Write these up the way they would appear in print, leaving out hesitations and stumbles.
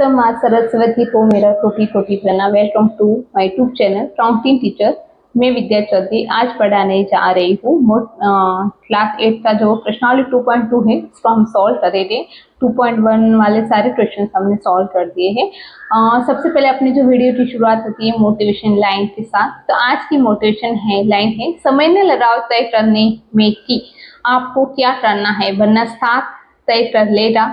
माँ सरस्वती को मेरा कोटि कोटि प्रणाम। Welcome to my YouTube channel counting teacher. मैं विद्या चौधरी आज पढ़ाने जा रही हूँ क्लास 8 का जो प्रश्नावली 2.2 है उसको हम सॉल्व करेंगे। 2.1 वाले सारे क्वेश्चन हमने सॉल्व कर दिए हैं। सबसे पहले अपनी जो वीडियो की शुरुआत होती है मोटिवेशन लाइन के साथ। तो आज की मोटिवेशन है लाइन है, समय ने लगाव तय करने में कि आपको क्या करना है वरना साथ तय कर लेगा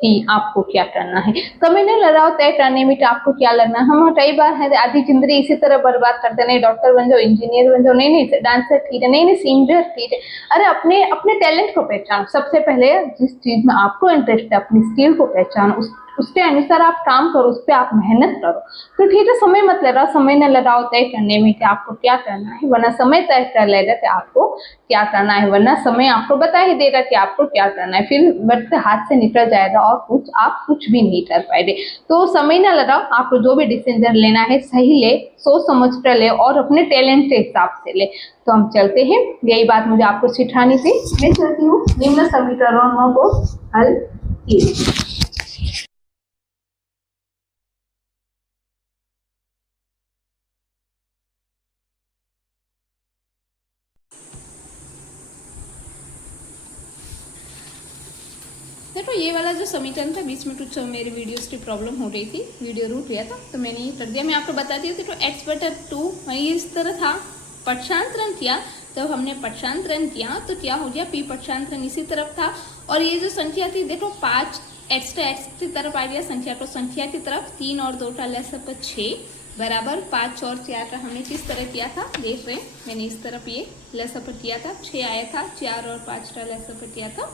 कि आपको क्या करना है। समय ने लगाव तय करने में कि आपको क्या लगना है। हम कई बार है आधी जिंदगी इसी तरह बर्बाद करते, नहीं डॉक्टर बन जाओ, इंजीनियर बन जाओ, नहीं डांसर ठीक है, नहीं सिंगर ठीक है। अरे अपने अपने टैलेंट को पहचानो। सबसे पहले जिस चीज में आपको इंटरेस्ट है अपनी स्किल को पहचानो, उसके अनुसार आप काम करो, उस पर आप मेहनत करो। तो ठीक है, समय मत लगाओ, समय न लगाओ तय करने में कि आपको क्या करना है, वरना समय तय कर लेगा कि आपको क्या करना है, वरना समय आपको बता ही देगा कि आपको क्या करना है। फिर वक्त हाथ से निकल जाएगा और आप कुछ भी नहीं कर पाएंगे। तो समय न लगाओ, आपको जो भी डिसीजन लेना है सही ले, सोच समझ कर ले और अपने टैलेंट के हिसाब से ले। तो हम चलते हैं, यही बात मुझे आपको सिखानी थी। मैं चलती हूँ, निम्न समीकरणों को हल कीजिए। देखो ये वाला जो समीकरण था, बीच में कुछ मेरी वीडियोस की प्रॉब्लम हो रही थी, वीडियो रूट गया था तो मैंने ये कर दिया। मैं आपको बताती हूँ। देखो x/2 ये इस तरह था, पक्षांतरण किया तो हमने पक्षांतरण किया तो क्या हो गया, p पक्षांतरण इसी तरफ था। और ये जो संख्या थी देखो 5 x की तरफ आ गया, संख्या को संख्या की तरफ 3 और 2 का लसप 6 बराबर 5 और 4 का हमने किस तरह किया था, देख रहे हैं मैंने इस तरफ ये लसप किया था, 6 आया था, 4 और 5 का लसप किया था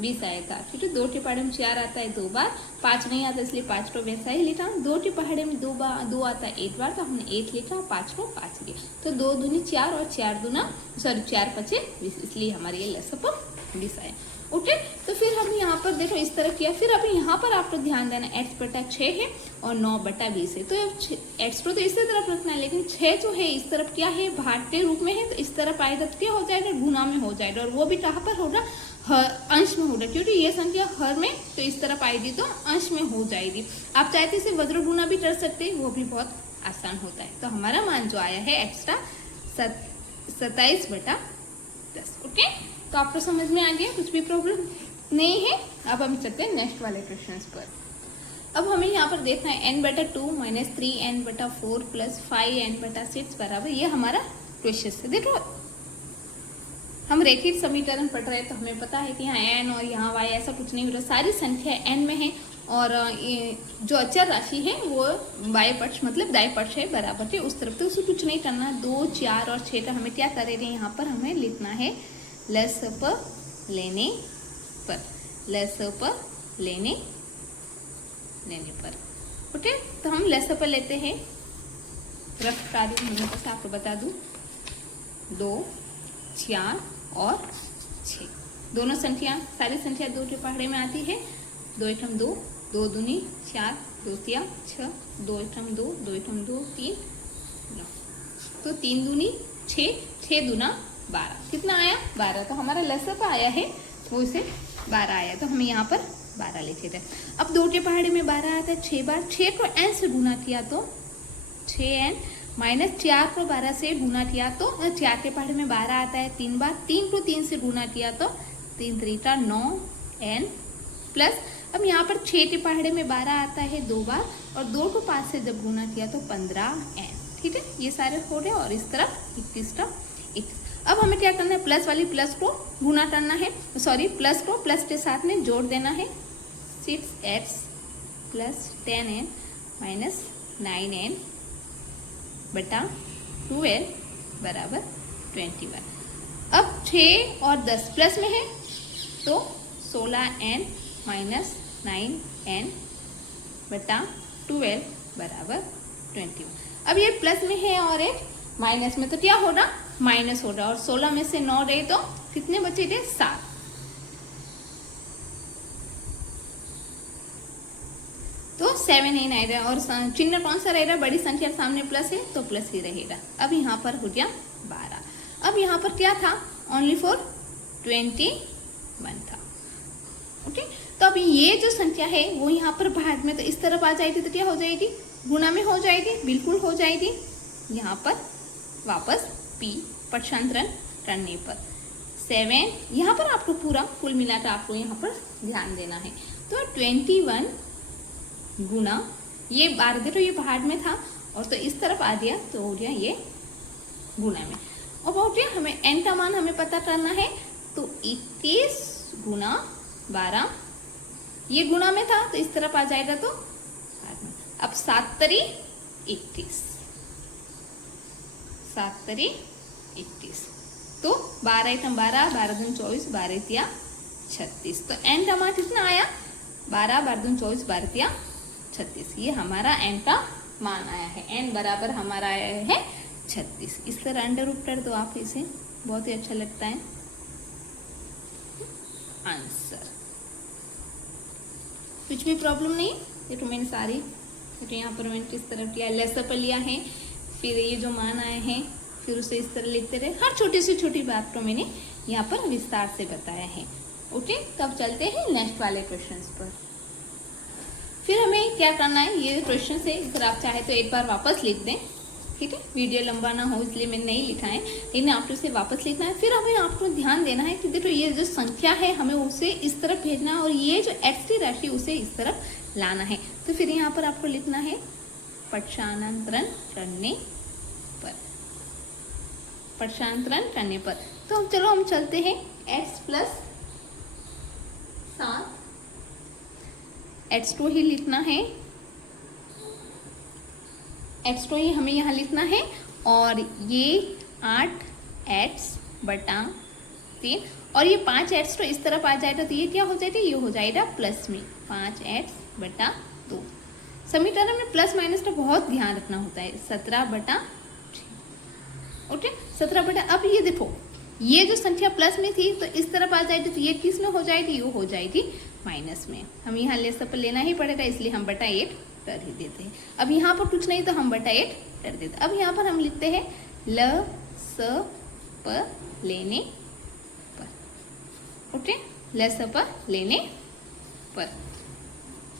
20 आया था। ठीक है, 2 के पहाड़े में 4 आता है 2 बार, 5 नहीं आता इसलिए 5 को वैसा ही लिखा। 2 के पहाड़े में 2 आता है 1 बार तो हमने 1 लिखा, 5 को 5 लिया। तो 2 दूनी 4 और 4 5 20, इसलिए हमारे ये लसप 20 आए। ओके, तो फिर हम यहाँ पर देखो इस तरह किया। फिर अभी यहाँ पर आपको ध्यान देना x/6 है और 9/20 है। तो x को तो इसी तरफ रखना है, लेकिन 6 जो है इस तरफ क्या है, भाग के रूप में है, तो इस तरफ आएगा तो क्या हो जाएगा, गुना में हो जाएगा। और वो भी कहाँ पर होगा, अंश में होगा, क्योंकि ये संख्या हर में तो इस तरफ आएगी तो अंश में हो जाएगी। आप चाहते इसे वज्र गुना भी कर सकते हैं, वो भी बहुत आसान होता है। तो हमारा मान जो आया है एक्स्ट्रा 27/10। ओके, तो आपको समझ में आ गया, कुछ भी प्रॉब्लम नहीं है। अब हम चलते हैं नेक्स्ट वाले क्वेश्चन पर। अब हमें यहाँ पर देखना है n/2 - 3n/4 + 5n/6 बराबर, ये हमारा क्वेश्चन है। देखो हम रेखिक समीकरण पढ़ रहे हैं तो हमें पता है कि यहाँ n और यहाँ y ऐसा कुछ नहीं हो रहा, सारी संख्या n में है और जो अचर राशि है वो y पक्ष मतलब दाएं पक्ष है बराबर के उस तरफ, तो उसको कुछ नहीं करना। 2, 4 और 6 का हमें क्या करेंगे, यहाँ पर हमें लिखना है लसप लेने पर, लसप लेने पर। ओके, तो हम लसप लेते हैं, रफ कार्य होने पर आपको बता दूं, 2, 4 और 6 दोनों संख्या, सारी संख्या 2 के पहाड़े में आती है। 2 एकम 2, 2 दूनी 4, 2 तिया 6, 2 एकम 2, 2 एकम 2 3 9, तो 3 दूनी 6, 6 दूना 12, कितना आया 12। तो हमारा लसप आया है वो इसे 12 आया, तो हमें यहाँ पर 12 लिखे थे। अब 2 के पहाड़े में 12 आता है 6 बार, 6 को n से गुना किया तो 6n - 4 को 12 से गुना किया तो 4 के पहाड़े में 12 आता है 3 बार, 3 को 3 से गुना किया तो 3 3 9n प्लस, अब यहाँ पर 6 के पहाड़े में 12 आता है 2 बार और 2 को 5 से जब गुना किया तो 15n। ठीक है, ये सारे हो गए और इस तरफ 21 का 21। अब हमें क्या करना है, प्लस वाली प्लस को गुना करना है, सॉरी प्लस को प्लस के साथ में जोड़ देना है। 6x + 10n - 9n बटा 12 बराबर 21। अब 6 और 10 प्लस में है तो 16n - 9n बटा 12 बराबर 21। अब ये प्लस में है और एक माइनस में, तो क्या होगा, माइनस होगा। और 16 में से 9 रहे तो कितने बचे थे, 7। तो 7 ही नहीं रहा, और चिन्ह कौन सा रहेगा, बड़ी संख्या सामने प्लस है तो प्लस ही रहेगा। अब यहाँ पर हो गया 12। अब यहाँ पर क्या था, ओनली फॉर 21 था। ओके, तो अब ये जो संख्या है वो यहाँ पर भाग में तो इस तरफ आ जाएगी तो क्या हो जाएगी, गुणा में हो जाएगी, बिल्कुल हो जाएगी। यहाँ पर वापस p पक्षांतरण करने पर 7, यहाँ पर आपको पूरा कुल मिलाकर आपको यहाँ पर ध्यान देना है। तो 21 गुना ये 12 देखो ये भाग में था और तो इस तरफ आ गया तो हो गया ये गुना में। अब हो गया हमें n का मान हमें पता करना है, तो 21 गुना 12 ये गुना में था तो इस तरफ आ जाएगा तो भाग में। अब 7 तरी 21, 7 तरी 21, तो 12 एकम 12, 12 दूनी 24, 12 तिया 36। तो n का मान कितना आया, 12, 12 दूनी 24, 12 तिया 36। ये हमारा n का मान आया है। n बराबर हमारा आया है 36। इस तरह अंडर रूट कर दो आप इसे, बहुत ही अच्छा लगता है आंसर। कुछ भी प्रॉब्लम नहीं। देखो मैंने सारी, देखो यहाँ पर मैंने किस तरह किया, लेसर पर लिया है, फिर ये जो मान आए हैं फिर उसे इस तरह लिखते रहे। हर छोटी से छोटी बात को मैंने यहाँ पर विस्तार से बताया है। ओके, तो अब चलते हैं नेक्स्ट वाले क्वेश्चंस पर। फिर हमें क्या करना है, ये क्वेश्चन है, अगर आप चाहे तो एक बार वापस लिख दें, ठीक है, वीडियो लंबा ना हो इसलिए मैंने नहीं लिखा है, लेकिन आपको इसे वापस लिखना है। फिर हमें आपको ध्यान देना है कि देखो ये जो संख्या है हमें उसे इस तरफ भेजना है और ये जो x की राशि उसे इस तरफ लाना है। तो फिर यहाँ पर आपको लिखना है पक्षांतरण करने पर, पक्षांतरण करने पर। तो चलो हम चलते हैं x प्लस 7, x2 ही लिखना है, x2 ही हमें यहाँ लिखना है, और ये 8x बटा 3 और ये 5x तो इस तरफ आ जाएगा तो ये क्या हो जाएगा, ये हो जाएगा प्लस में 5x बटा 2। समीकरण में प्लस माइनस का बहुत ध्यान रखना होता है। 17 बटा 6, ओके, 17 बटा, अब ये देखो ये जो संख्या प्लस में थी तो इस तरफ आ जाएगी तो ये किस में हो जाएगी, ये हो जाएगी माइनस में। हम यहाँ लेस पर लेना ही पड़ेगा इसलिए हम बटा 8 कर ही देते हैं। अब यहाँ पर कुछ नहीं तो हम बटा 8 कर देते। अब यहाँ पर हम लिखते हैं ल स प लेने पर, ओके, ल स प लेने पर।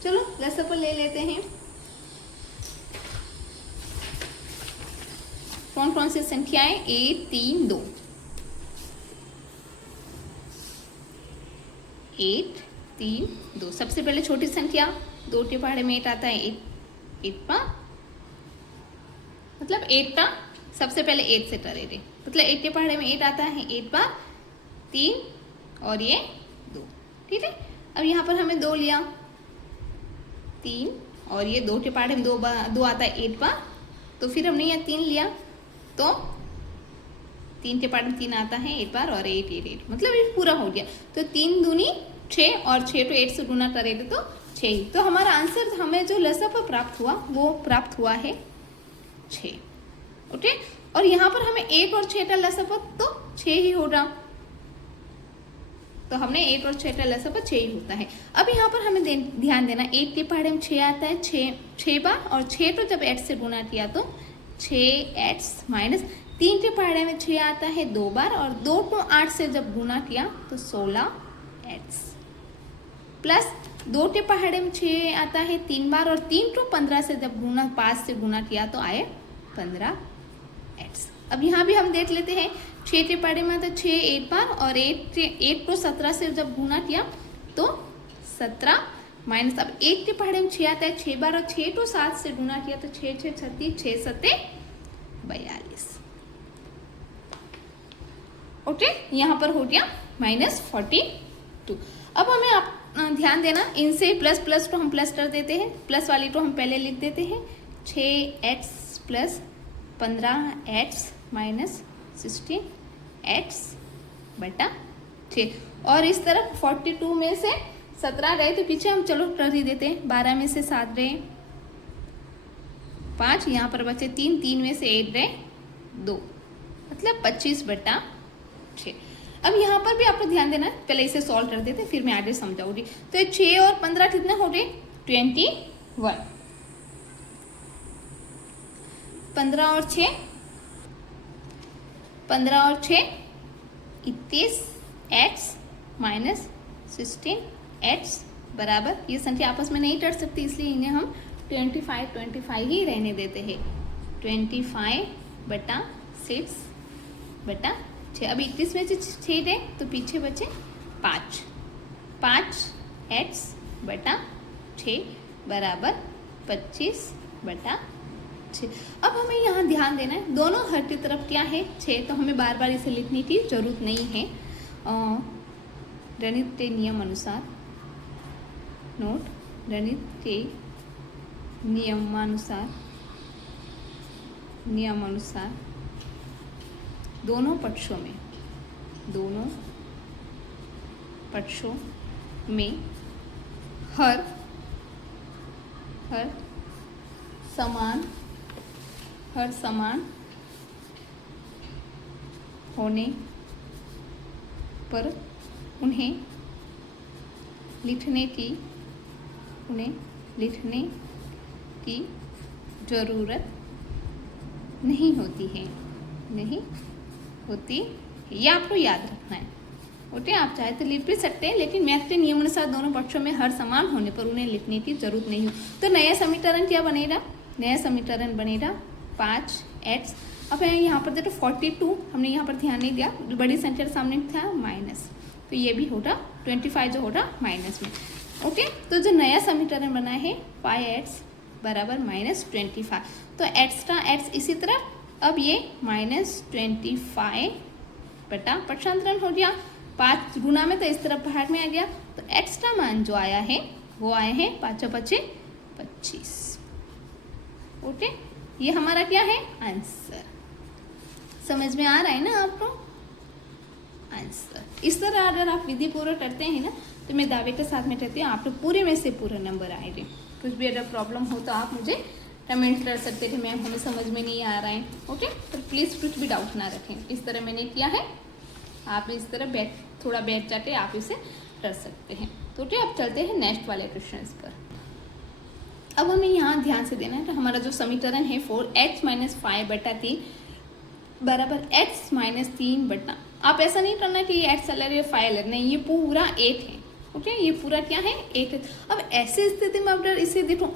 चलो ल स प ले लेते हैं। कौन कौन सी संख्याएं, 1 3 2, 1 3 2। सबसे पहले छोटी संख्या 2 के पहाड़े में 8 आता है, 8 पा मतलब 8 का सबसे पहले 8 से करे थे, मतलब 8 के पहाड़े में 8 आता है, 8 पा 3 और ये 2, ठीक है। अब यहाँ पर हमें 2 लिया, 3 और ये 2 के पहाड़े में 2 आता है 8 पा, तो फिर हमने यहाँ 3 लिया तो 3 के पहाड़े में 3 आता है 8 बार और 8 8 8, मतलब ये पूरा हो गया। तो 3 दूनी 6 और 6 तो 8 से गुना करेंगे तो 6 ही। तो हमारा आंसर हमें जो लसा पर प्राप्त हुआ वो प्राप्त हुआ है 6, ओके। और यहाँ पर हमें 1 और 6 का लसा पर तो 6 ही होगा, तो हमने 1 और 6 का लसा पर 6 ही होता है। अब यहाँ पर हमें ध्यान देना, 1 के पहाड़े में 6 आता है 6 बार, और 6 तो जब 8 से गुना किया तो 6x माइनस 3 के पहाड़े में 6 आता है 2 बार, और 2 को 8 से जब गुना किया तो 16x, प्लस 2 के पहाड़े में 6 आता है 3 बार, और 3 को 15 से जब गुना 5 से गुना किया तो आए 15x। अब यहाँ भी हम देख लेते हैं, 6 के पहाड़े में आता है 6 8 बार, और 8 को 17 से जब गुना किया तो 17 माइनस, अब 1 के पहाड़े में 6 आता है 6 बार, और 6 को 7 से गुना किया तो 6 6 36, 6 7 42, ओके। यहाँ पर हो गया -42। अब हमें आप ध्यान देना, इनसे प्लस प्लस को हम प्लस कर देते हैं, प्लस वाली को हम पहले लिख देते हैं, 6x plus 15x minus 16x बटा 6, और इस तरफ 42 में से 17 गए तो पीछे हम चलो कर ही देते हैं, 12 में से 7 गए 5, यहाँ पर बचे 3, 3 में से 8 गए 2, मतलब 25 बटा 6। अब यहाँ पर भी आपको ध्यान देना है, पहले इसे सॉल्व कर देते फिर मैं आगे समझाऊंगी। तो 6 और 15 कितने हो गए, 21, 15 और 6 21x माइनस 16 x बराबर, ये संख्या आपस में नहीं टट सकती इसलिए इन्हें हम 25 ही रहने देते हैं। 25/6/6। अब 21 में से 6 है तो पीछे बचे 5। 5x/6 बराबर 25/6। अब हमें यहाँ ध्यान देना है, दोनों हर की तरफ क्या है 6, तो हमें बार बार इसे लिखने की जरूरत नहीं है। गणित के नियम अनुसार, नोट, गणित के नियमानुसार दोनों पक्षों में हर समान होने पर उन्हें लिखने की जरूरत नहीं होती है। ये आपको याद रखना है। ओके, आप चाहे तो लिख भी सकते हैं, लेकिन मैथ के नियम अनुसार दोनों पक्षों में हर समान होने पर उन्हें लिखने की जरूरत नहीं हो। तो नया समीकरण क्या बनेगा? नया समीकरण बनेगा 5x। अब यहाँ पर देखो 42, हमने यहाँ पर ध्यान नहीं दिया, बड़ी संख्या के सामने था माइनस, तो ये भी होगा 25 जो होगा माइनस में। ओके, तो जो नया समीकरण बना है 5x बराबर -25, तो x इसी तरफ, अब ये -25 बटा पक्षांतरण हो गया 5 गुना में, तो इस तरफ बाहर में आ गया, तो x का मान जो आया है वो आए हैं 5×5=25। ओके, ये हमारा क्या है? आंसर। समझ में आ रहा है ना आपको? आंसर। इस तरह अगर आप विधि पूरा करते हैं ना, तो मैं दावे के साथ में कहती हूँ आपको पूरे में से पूरा नंबर आएंगे। कुछ भी अगर प्रॉब्लम हो तो आप मुझे कमेंट कर सकते थे, मैम हमें समझ में नहीं आ रहा है। ओके, तो प्लीज़ कुछ भी डाउट ना रखें। इस तरह मैंने किया है, आप इस तरह थोड़ा बैठ जाके आप इसे कर सकते हैं। तो ओके, अब चलते हैं नेक्स्ट वाले क्वेश्चन पर। अब हमें यहाँ ध्यान से देना है, तो हमारा जो समीकरण है 4x - 5/3 बराबर x - 3 आप ऐसा नहीं करना कि ये x अलग है 5 अलग, नहीं, ये पूरा 8 है। ओके, ये पूरा क्या है? 8 है। अब ऐसी स्थिति में अगर इसे देखो,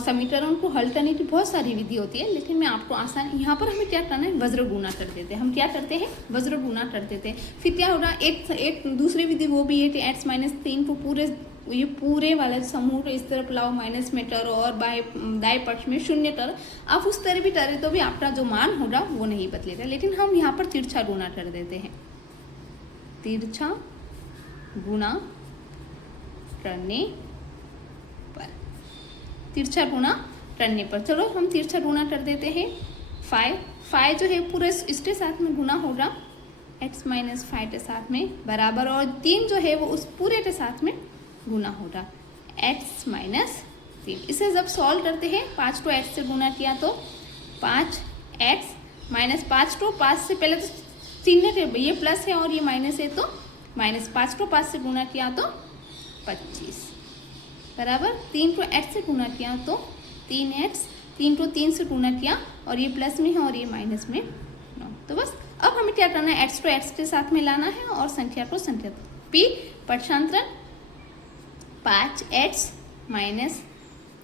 समीकरण को हल करने की बहुत सारी विधि होती है, लेकिन मैं आपको आसान, यहाँ पर हमें क्या करना है? वज्र गुना कर देते हैं। हम क्या करते हैं? वज्र गुना कर देते हैं। फिर क्या होगा? एक दूसरी विधि वो भी है कि x - 3 को पूरे वाले समूह को इस तरफ लाओ, माइनस में करो और दाएं पक्ष में 0 करो। आप उस तरह भी करें तो भी आपका जो मान होगा वो नहीं बदलेगा, लेकिन हम यहाँ पर तिरछा गुना कर देते हैं। तिरछा गुना करने पर चलो हम तिरछा गुना कर देते हैं। 5 जो है पूरे इसके साथ में गुना होगा x - 5 के साथ में बराबर, और 3 जो है वो उस पूरे के साथ में गुना होगा x - 3। इसे जब सॉल्व करते हैं, 5 को x से गुना किया तो 5x - 5 को 5 से पहले तो चिन्ह ये प्लस है और ये माइनस है, तो -5 को 5 से गुना किया तो 25 बराबर 3 को x से गुना किया तो 3x, 3 को 3 से गुना किया और ये प्लस में है और ये माइनस में 9। तो बस अब हमें क्या करना है? x को x के साथ में लाना है और संख्या को संख्या p पक्षांतरण 5x -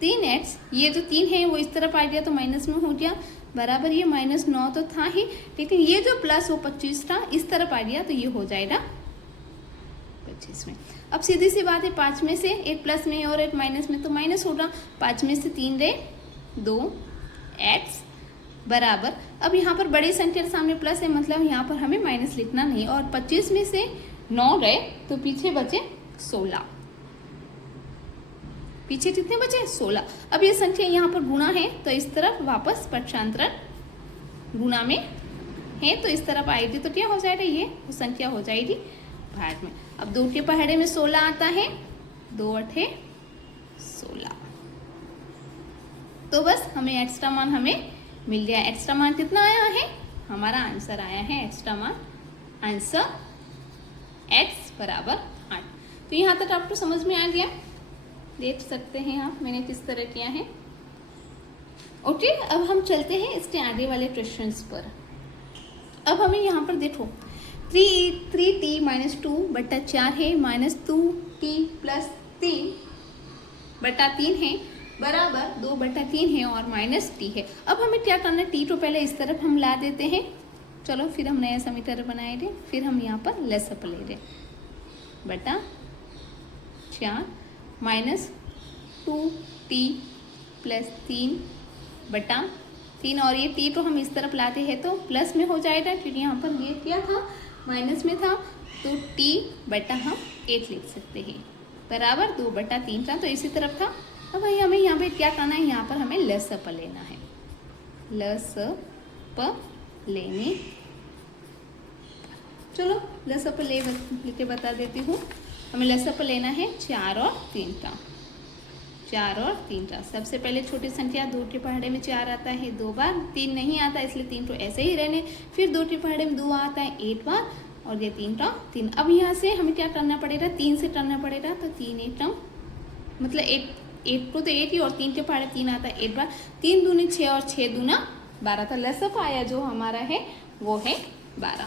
3x, ये जो 3 है वो इस तरफ आ गया तो माइनस में हो गया बराबर, ये -9 तो था ही, लेकिन ये जो प्लस वो 25 था इस तरफ आ गया तो ये हो जाएगा 25 में। अब सीधी सी बात है, 5 में से एक प्लस में और एक माइनस में, तो माइनस होगा। 5 में से 3 गए 2x बराबर, अब यहाँ पर बड़ी संख्या के सामने प्लस है, मतलब यहाँ पर हमें माइनस लिखना नहीं, और 25 में से 9 गए तो पीछे बचे 16। पीछे कितने बचे? 16। अब ये संख्या यहाँ पर गुणा है तो इस तरफ वापस पक्षांतरण गुणा में है, तो इस तरफ आएगी तो क्या हो जाएगा? ये संख्या हो जाएगी भाग में। अब 2 के पहाड़े में 16 आता है, 2 8 16। तो बस हमें एक्स्ट्रा मान हमें मिल गया। एक्स्ट्रा मान कितना आया है? हमारा आंसर आया है एक्स्ट्रा मान, आंसर x बराबर 8। तो यहाँ तक आपको समझ में आ गया? देख सकते हैं आप मैंने किस तरह किया है। ओके, अब हम चलते हैं इसके आगे वाले क्वेश्चंस पर। अब हमें यहाँ पर देखो 3t - 2/4 है, -2t + 3/3 है बराबर 2/3 है और माइनस टी है। अब हमें क्या करना है, टी तो पहले इस तरफ हम ला देते हैं। चलो फिर हम नया समीकरण बनाए थे, फिर हम यहाँ पर लसअप ले रहे बटा 4 माइनस 2t प्लस 3/3 और ये t तो हम इस तरफ लाते हैं तो प्लस में हो जाएगा, क्योंकि यहाँ पर ये क्या था माइनस में था, तो t बटा हम 8 लिख सकते हैं बराबर 2/3 था तो इसी तरफ था। अब भाई हमें यहाँ पे क्या करना है, यहाँ पर हमें लसअप लेना है, लसअप लेने। चलो लसअप लेके बता देती हूँ। हमें लसअप लेना है 4 और 3 का, 4 और 3 का। सबसे पहले छोटी संख्या 2 के पहाड़े में 4 आता है 2 बार, 3 नहीं आता इसलिए 3 तो ऐसे ही रहने। फिर 2 के पहाड़े में 2 आता है 8 बार और ये 3 का 3। अब यहाँ से हमें क्या करना पड़ेगा, 3 से करना पड़ेगा, तो 3 8 मतलब 8 को तो 8 ही और 3 के पहाड़े 3 आता है 8 बार। 3 दूनी 6 और 6 दूना 12। तो लसअप आया जो हमारा है वो है 12।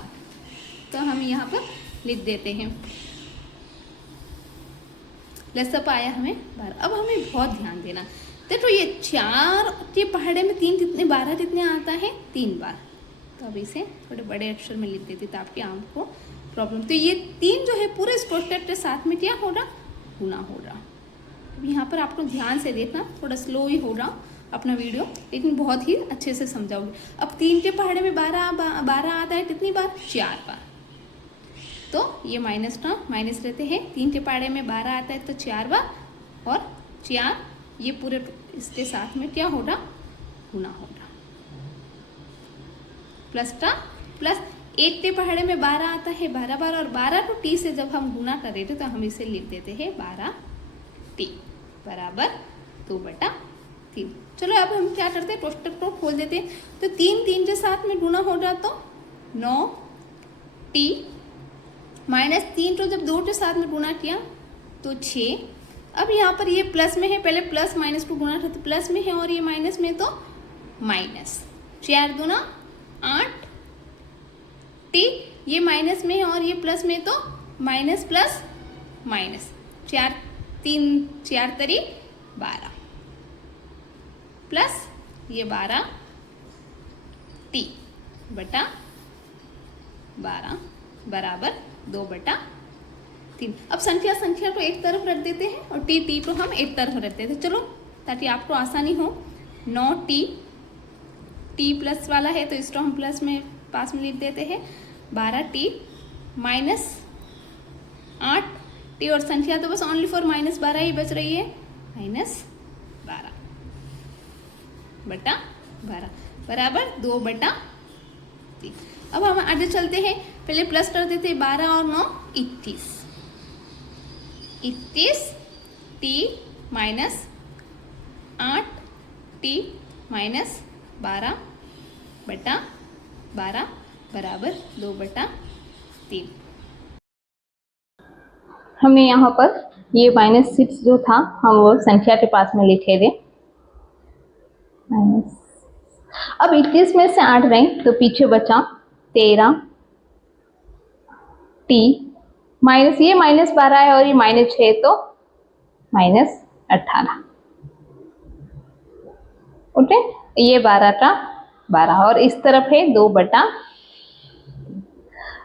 तो हम यहाँ पर लिख देते हैं लसअप आया हमें 12। अब हमें बहुत ध्यान देना, देखो ये 4 के पहाड़े में 3 कितने 12 कितने आता है 3 बार। तो अब इसे थोड़े बड़े अक्षर में लिख देती तो आपकी आंख को प्रॉब्लम। तो ये 3 जो है पूरे स्पोर्टेट के साथ में क्या हो रहा, गुना हो रहा। अब यहाँ पर आपको ध्यान से देखना, थोड़ा स्लो ही हो रहा अपना वीडियो, लेकिन बहुत ही अच्छे से समझाओगे। अब 3 के पहाड़े में 12 आता है कितनी बार, 4 बार। तो ये माइनस का माइनस रहते हैं, 3 के पहाड़े में 12 आता है तो 4 बार और 4 ये पूरे इसके साथ में क्या हो रहा, गुना हो रहा। प्लस का प्लस 8 के पहाड़े में 12 आता है 12 बार और 12 को t से जब हम गुना कर रहे थे तो हम इसे लिख देते हैं 12t बराबर 2/3। चलो अब हम क्या करते हैं, कोष्टक को खोल देते हैं। तो 3 के साथ में गुना हो रहा तो 9t माइनस 3 तो जब 2 के साथ में गुना किया तो 6। अब यहाँ पर ये प्लस में है, पहले प्लस माइनस को गुना था तो प्लस में है और ये माइनस में तो माइनस। 4 दूना 8 t, ये माइनस में है और ये प्लस में तो माइनस प्लस माइनस। 4 तरी 12 प्लस ये 12 t बटा 12 बराबर 2/3। अब संख्या को एक तरफ रख देते हैं और टी को हम एक तरफ रख देते हैं। चलो ताकि आपको आसानी हो। 9t प्लस वाला है तो इसको हम प्लस में पास में लिख देते हैं। 12t माइनस 8t और संख्या तो बस ओनली फॉर -12 ही बच रही है, -12 बटा 12 बराबर 2/3। अब हम आगे चलते हैं, पहले प्लस कर देते हैं 12 और 9 21। 21t माइनस 8t माइनस 12/12 बराबर 2/3। हमने यहाँ पर ये -6 जो था हम वो संख्या के पास में लिखे थे माइनस। अब 21 में से 8 गए तो पीछे बचा 13t माइनस ये -12 है और ये -6 तो -18। ओके, ये 12 का 12 और इस तरफ है 2/।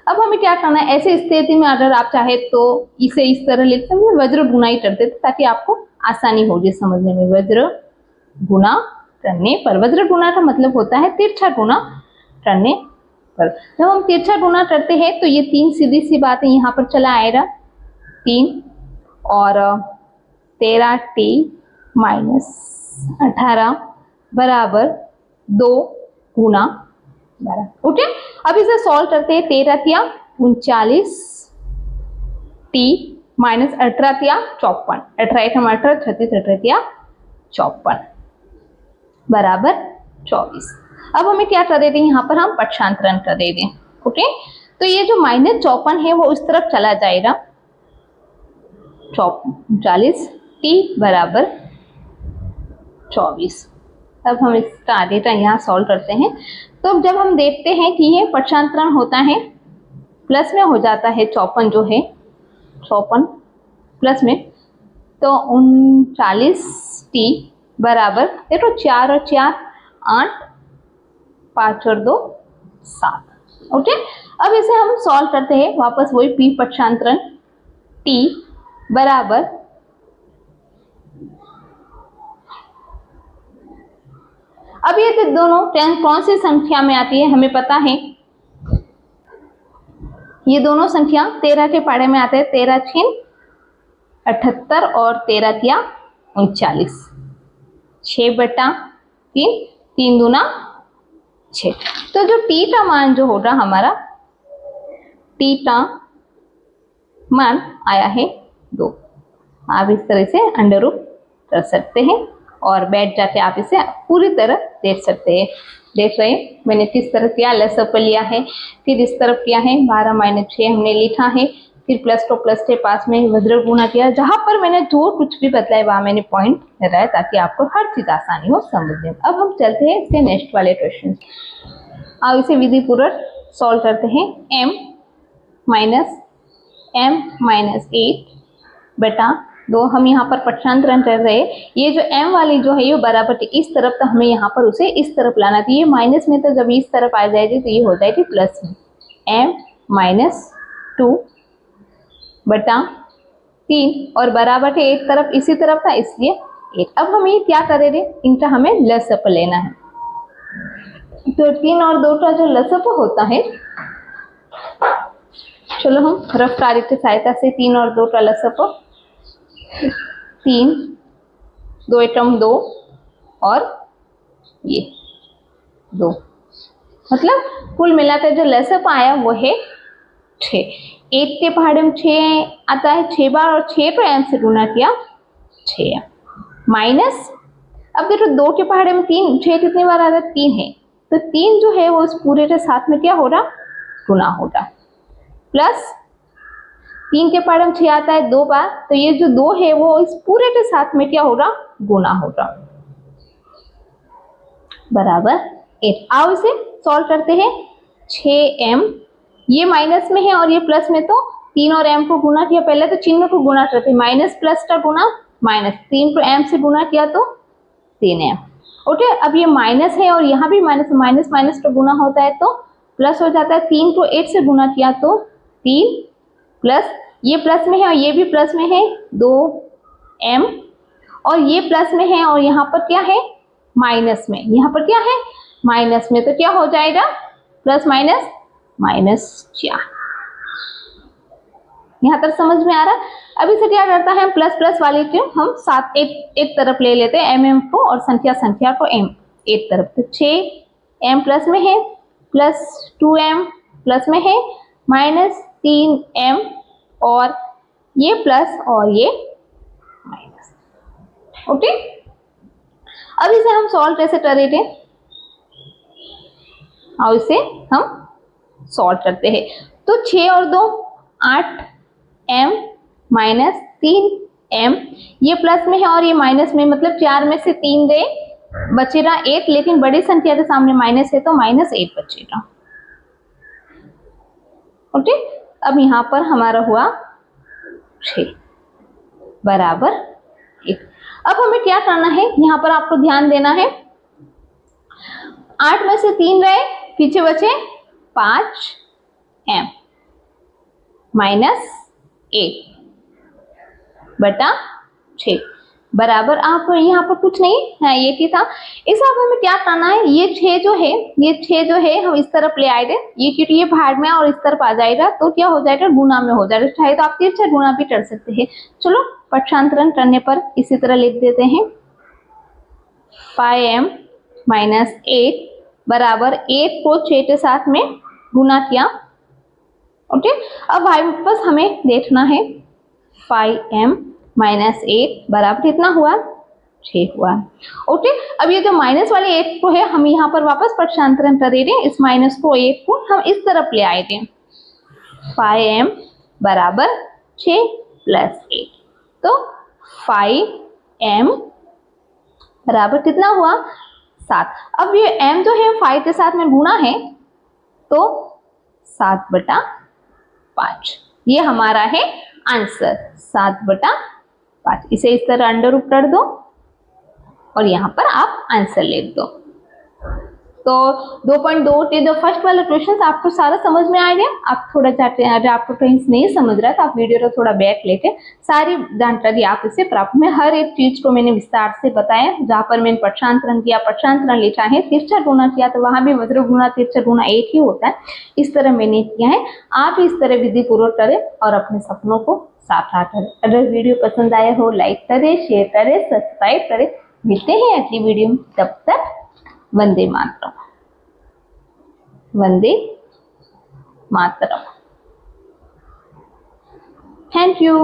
अब हमें क्या करना है, ऐसे स्थिति में अगर आप चाहे तो इसे इस तरह लिख सकते हैं, वज्र गुना ही करते थे ताकि आपको आसानी हो जाए समझने में। वज्र गुना करने पर, वज्र गुना का मतलब होता है तिरछा गुना करने पर। जब हम तिरछा गुना करते हैं तो ये 3 सीधी सी बातें यहाँ पर चला आएगा, 3 और 13t माइनस 18 बराबर 2 गुना 12। ओके, अब इसे सॉल्व करते हैं। 13 39t माइनस 18 54, 18 18 36 18 54 बराबर 24। अब हमें क्या कर देते हैं, यहाँ पर हम पक्षांतरण कर देते हैं। ओके, तो ये जो -54 है वो उस तरफ चला जाएगा, 40t बराबर 24। अब हम इसका आगे का यहाँ सॉल्व करते हैं। तो जब हम देखते हैं कि ये पक्षांतरण होता है प्लस में हो जाता है, 54 जो है 54 प्लस में, तो 39t बराबर, देखो 4 और 4 8, 5 और 2 7। ओके, अब इसे हम सॉल्व करते हैं वापस वही p पक्षांतरण t बराबर, अब ये दोनों कौन सी संख्या में आती है हमें पता है, ये दोनों संख्या 13 के पाड़े में आते हैं। 13 छीन 78 और 13 तिया 39, 6/3, 3 दूना 6। तो जो t का मान जो होगा हमारा, t का मान आया है 2। आप इस तरह से अंडर रूट कर सकते हैं और बैठ जाके आप इसे पूरी तरह देख सकते हैं। देख रहे हैं मैंने किस तरह किया, लसअप लिया है, फिर इस तरफ किया है 12 - 6 हमने लिखा है, फिर प्लस को प्लस के पास में वज्र गुणा किया। जहां पर मैंने जो कुछ भी बताया वहां मैंने पॉइंट लगाया ताकि आपको हर चीज आसानी हो समझने में। अब हम चलते हैं इसके नेक्स्ट वाले क्वेश्चन। अब इसे विधि पूर्वक सॉल्व करते हैं। m - 8/2 हम यहाँ पर पक्षांतरण कर रहे हैं। ये जो m वाली जो है ये बराबर थी इस तरफ, तो हमें यहाँ पर उसे इस तरफ लाना थी। ये माइनस में तो जब इस तरफ आ जाएगी तो ये हो जाएगी प्लस में। m - 2/3 और बराबर थे एक तरफ इसी तरफ था इसलिए 1। अब हम ये क्या करेंगे, इनका हमें लसअप लेना है। तो 3 और 2 का जो लसअप होता है, चलो हम रफ कार्य की सहायता से 3 और 2 का लसअप, 3 2 एकम 2 और ये 2, मतलब कुल मिलाकर जो लसअप आया वो है 6। 1 के पहाड़े में 6 आता है 6 बार और 6 को m से गुना किया 6 माइनस, अब देखो 2 के पहाड़े में 3, 6 कितनी बार आता है 3 है, तो 3 जो है वो इस पूरे के साथ में क्या हो रहा, गुना होगा, प्लस 3 के पहाड़े में 6 आता है 2 बार, तो ये जो 2 है वो इस पूरे के साथ में क्या होगा, गुना होगा, बराबर 8। आओ इसे सॉल्व करते हैं। 6m ये माइनस में है और ये प्लस में, तो 3 और m को गुना किया, पहले तो चिन्ह को गुना करते, माइनस प्लस का गुना माइनस, 3 को m से गुना किया तो 3m। ओके, अब ये माइनस है और यहाँ भी माइनस, माइनस माइनस का गुना होता है तो प्लस हो जाता है। 3 को 8 से गुना किया तो 3 प्लस, ये प्लस में है और ये भी प्लस में है 2m, और ये प्लस में है और यहाँ पर क्या है माइनस में, यहाँ पर क्या है माइनस में, तो क्या हो जाएगा प्लस माइनस -4। यहाँ तक समझ में आ रहा। अब इसे क्या करता है, प्लस प्लस वाले को हम साथ एक तरफ ले लेते हैं m को, और संख्या को m एक तरफ, तो 6m प्लस में है, प्लस 2m प्लस में है, माइनस 3m और ये प्लस और ये माइनस। ओके, अब इसे हम सॉल्व कैसे करेंगे, और इसे हम सॉल्व करते हैं। तो 6 और 2 8m माइनस 3m, ये प्लस में है और ये माइनस में, मतलब 4 में से 3 गए, बचेगा 8, लेकिन बड़ी संख्या के सामने माइनस है तो -8 बचेगा। ओके, अब यहाँ पर हमारा हुआ 6 बराबर 1। अब हमें क्या करना है, यहाँ पर आपको ध्यान देना है, 8 में से 3 गए, पीछे बचे 5m माइनस 8/6 बराबर, आप यहाँ पर कुछ नहीं है, ये की था। इस अब हमें क्या करना है, ये 6 जो है, ये 6 जो है हम इस तरफ ले आएंगे, ये क्योंकि ये भाग में और इस तरफ आ जाएगा तो क्या हो जाएगा, गुना में हो जाएगा। चाहे तो आप तिरछा गुना भी कर सकते हैं। चलो पक्षांतरण करने पर इसी तरह लिख देते हैं, 5m माइनस 8 बराबर 8 को 6 के साथ में गुना किया। ओके, अब वापस हमें देखना है, 5m माइनस 8 बराबर कितना हुआ, 6 हुआ। ओके, अब ये जो माइनस वाले 8 को है हम यहाँ पर वापस पक्षांतरण करेंगे, इस माइनस को 8 को हम इस तरफ ले आएंगे, 5m बराबर 6 प्लस 8, तो 5m बराबर कितना हुआ, 7। अब ये m जो है 5 के साथ में गुना है तो 7/5, ये हमारा है आंसर 7/5। 5। इसे इस तरह अंडर रूट कर दो और यहाँ पर आप आंसर लिख दो। तो 2.2 के जो फर्स्ट वाला क्वेश्चन आपको सारा समझ में आ गया। आप थोड़ा चाहते हैं, अगर आपको कहीं नहीं समझ रहा है तो आप वीडियो को थोड़ा बैक लेके सारी जानकारी आप इससे प्राप्त में हर एक चीज को मैंने विस्तार से बताया। जहाँ पर मैंने पक्षांतरण किया, पक्षांतरण लिखा है, तिरछा गुणा किया तो वहां भी वज्र गुणा तिरछा गुणा एक ही होता है, इस तरह मैंने किया है। आप इस तरह विधि पूर्वक करें और अपने सपनों को साकार करें। अगर वीडियो पसंद आया हो लाइक करें, शेयर करें, सब्सक्राइब करें। मिलते हैं अगली वीडियो में, तब तक वंदे मातरम। वंदे मातरम। Thank you.